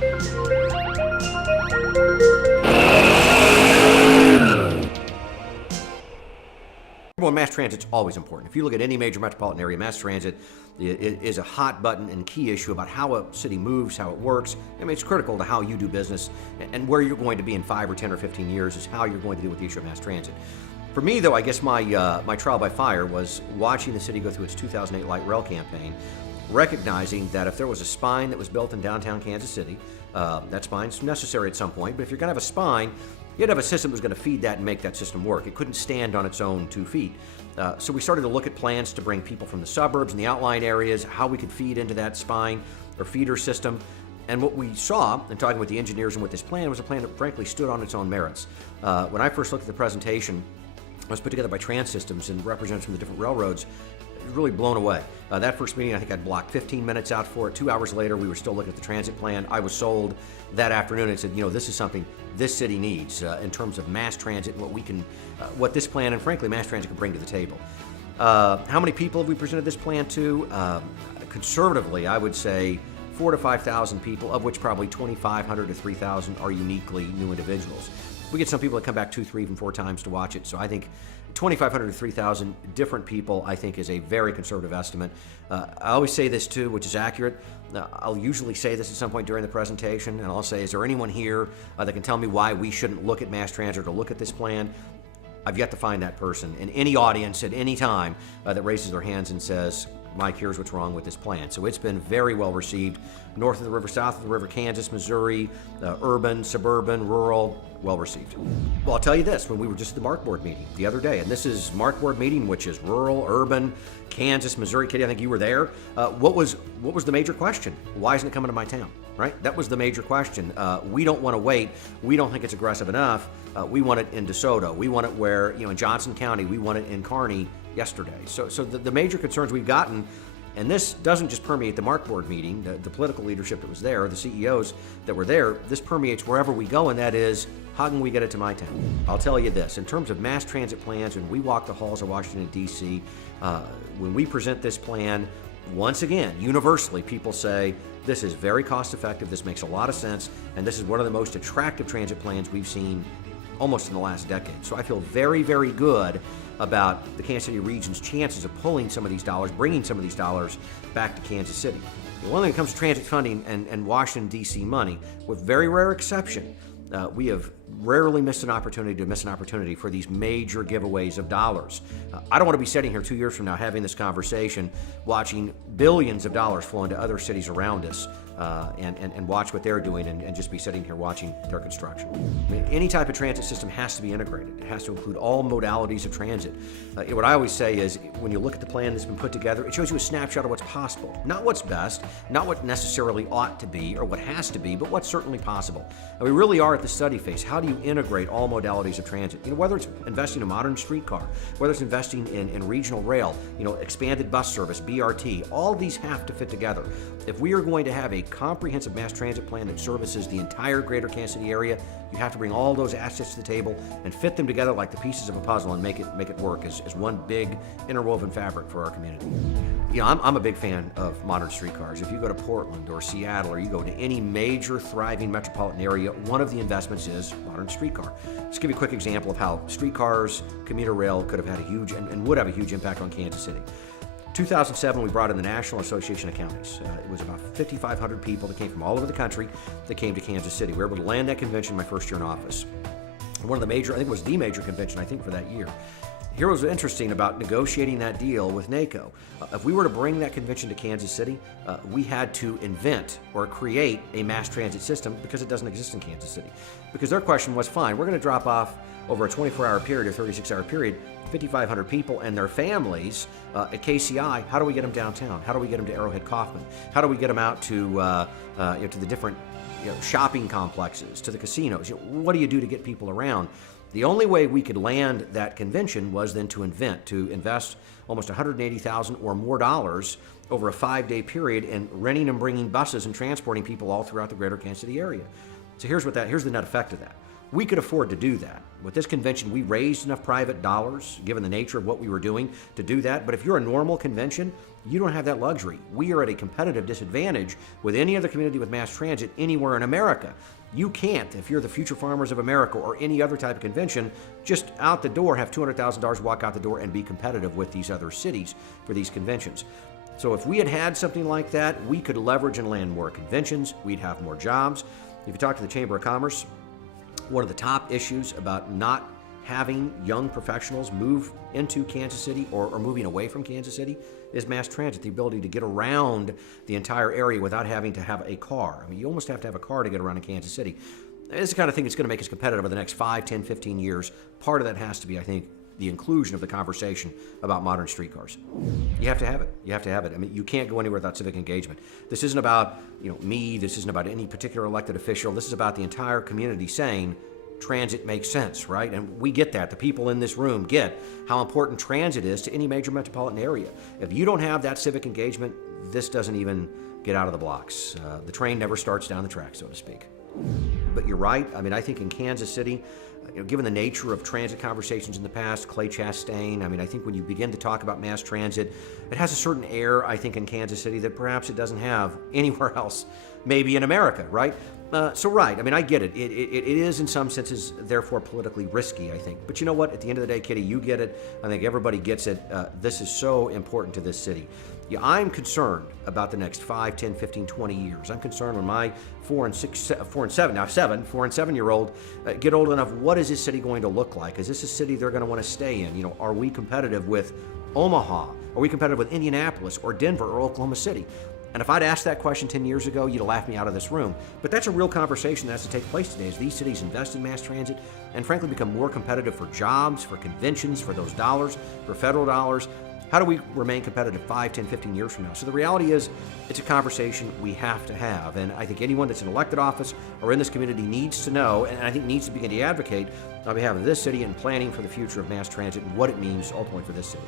Well, mass transit's always important. If you look at any major metropolitan area, mass transit is a hot button and key issue about how a city moves, how it works. I mean, it's critical to how you do business, and where you're going to be in 5 or 10 or 15 years is how you're going to deal with the issue of mass transit. For me, though, I guess my trial by fire was watching the city go through its 2008 light rail campaign, recognizing that if there was a spine that was built in downtown Kansas City, that spine's necessary at some point, but if you're going to have a spine, you had to have a system that was going to feed that and make that system work. It couldn't stand on its own 2 feet. So we started to look at plans to bring people from the suburbs and the outlying areas, how we could feed into that spine or feeder system. And what we saw, in talking with the engineers and with this plan, was a plan that frankly stood on its own merits. When I first looked at the presentation, it was put together by Trans Systems and representatives from the different railroads. I was really blown away. That first meeting, I think I'd blocked 15 minutes out for it. 2 hours later, we were still looking at the transit plan. I was sold that afternoon and said, you know, this is something this city needs in terms of mass transit and what this plan and frankly mass transit can bring to the table. How many people have we presented this plan to? Conservatively, I would say 4,000 to 5,000 people, of which probably 2,500 to 3,000 are uniquely new individuals. We get some people that come back 2, 3, even 4 times to watch it. So I think 2,500 to 3,000 different people, I think, is a very conservative estimate. I always say this too, which is accurate. I'll usually say this at some point during the presentation, and I'll say, is there anyone here that can tell me why we shouldn't look at mass transit or look at this plan? I've yet to find that person in any audience at any time that raises their hands and says, Mike, here's what's wrong with this plan. So it's been very well received. North of the river, south of the river, Kansas, Missouri, urban, suburban, rural, well received. Well, I'll tell you this, when we were just at the MARC board meeting the other day, and this is MARC board meeting, which is rural, urban, Kansas, Missouri. Kitty, I think you were there. What was the major question? Why isn't it coming to my town, right? That was the major question. We don't want to wait. We don't think it's aggressive enough. We want it in DeSoto. We want it where, in Johnson County. We want it in Kearney yesterday. So the major concerns we've gotten, and this doesn't just permeate the MARC board meeting, the political leadership that was there, the CEOs that were there, this permeates wherever we go, and that is, how can we get it to my town? I'll tell you this, in terms of mass transit plans, when we walk the halls of Washington, D.C., when we present this plan, once again, universally, people say, this is very cost effective, this makes a lot of sense, and this is one of the most attractive transit plans we've seen almost in the last decade. So I feel very, very good about the Kansas City region's chances of pulling some of these dollars, bringing some of these dollars back to Kansas City. And one thing that comes to transit funding and Washington, D.C. money, with very rare exception, we have rarely missed an opportunity for these major giveaways of dollars. I don't want to be sitting here 2 years from now having this conversation, watching billions of dollars flow into other cities around us and watch what they're doing and just be sitting here watching their construction. I mean, any type of transit system has to be integrated. It has to include all modalities of transit. What I always say is, when you look at the plan that's been put together, it shows you a snapshot of what's possible. Not what's best, not what necessarily ought to be or what has to be, but what's certainly possible. And we really are at the study phase. How do you integrate all modalities of transit? Whether it's investing in a modern streetcar, whether it's investing in regional rail, expanded bus service, BRT, all these have to fit together. If we are going to have a comprehensive mass transit plan that services the entire greater Kansas City area, you have to bring all those assets to the table and fit them together like the pieces of a puzzle and make it work as one big interwoven fabric for our community. I'm a big fan of modern streetcars. If you go to Portland or Seattle or you go to any major thriving metropolitan area, one of the investments is modern streetcar. Just give you a quick example of how streetcars, commuter rail could have had a huge and would have a huge impact on Kansas City. 2007, we brought in the National Association of Counties. It was about 5,500 people that came from all over the country that came to Kansas City. We were able to land that convention my first year in office. One of the major, I think it was the major convention, for that year. Here was interesting about negotiating that deal with NACO. If we were to bring that convention to Kansas City, we had to invent or create a mass transit system because it doesn't exist in Kansas City. Because their question was, fine, we're going to drop off over a 24-hour period or 36-hour period 5,500 people and their families at KCI. How do we get them downtown? How do we get them to Arrowhead Kaufman? How do we get them out to the different shopping complexes, to the casinos? What do you do to get people around? The only way we could land that convention was then to invest almost $180,000 or more dollars over a 5-day period in renting and bringing buses and transporting people all throughout the greater Kansas City area. So here's the net effect of that. We could afford to do that. With this convention, we raised enough private dollars, given the nature of what we were doing, to do that. But if you're a normal convention, You don't have that luxury. We are at a competitive disadvantage with any other community with mass transit anywhere in America. You can't, if you're the Future Farmers of America or any other type of convention, just out the door, have $200,000 walk out the door and be competitive with these other cities for these conventions. So if we had something like that, we could leverage and land more conventions. We'd have more jobs. If you talk to the Chamber of Commerce, one of the top issues about not having young professionals move into Kansas City or moving away from Kansas City is mass transit, the ability to get around the entire area without having to have a car. I mean, you almost have to have a car to get around in Kansas City. It's the kind of thing that's going to make us competitive over the next 5, 10, 15 years. Part of that has to be, I think, the inclusion of the conversation about modern streetcars. You have to have it. You have to have it. I mean, you can't go anywhere without civic engagement. This isn't about, me. This isn't about any particular elected official. This is about the entire community saying, transit makes sense, right? And we get that. The people in this room get how important transit is to any major metropolitan area. If you don't have that civic engagement, this doesn't even get out of the blocks. The train never starts down the track, so to speak. But you're right. I mean, I think in Kansas City, given the nature of transit conversations in the past, Clay Chastain, I think when you begin to talk about mass transit, it has a certain air, I think, in Kansas City that perhaps it doesn't have anywhere else, maybe in America, right? Right, I get it. It is in some senses, therefore, politically risky, I think. But you know what? At the end of the day, Kitty, you get it. I think everybody gets it. This is so important to this city. Yeah, I'm concerned about the next 5, 10, 15, 20 years. I'm concerned when my 4 and 7-year-old get old enough, what is this city going to look like? Is this a city they're going to want to stay in? Are we competitive with Omaha? Are we competitive with Indianapolis or Denver or Oklahoma City? And if I'd asked that question 10 years ago, you'd have laughed me out of this room. But that's a real conversation that has to take place today as these cities invest in mass transit and frankly become more competitive for jobs, for conventions, for those dollars, for federal dollars. How do we remain competitive 5, 10, 15 years from now? So the reality is, it's a conversation we have to have. And I think anyone that's in elected office or in this community needs to know, and I think needs to begin to advocate on behalf of this city and planning for the future of mass transit and what it means ultimately for this city.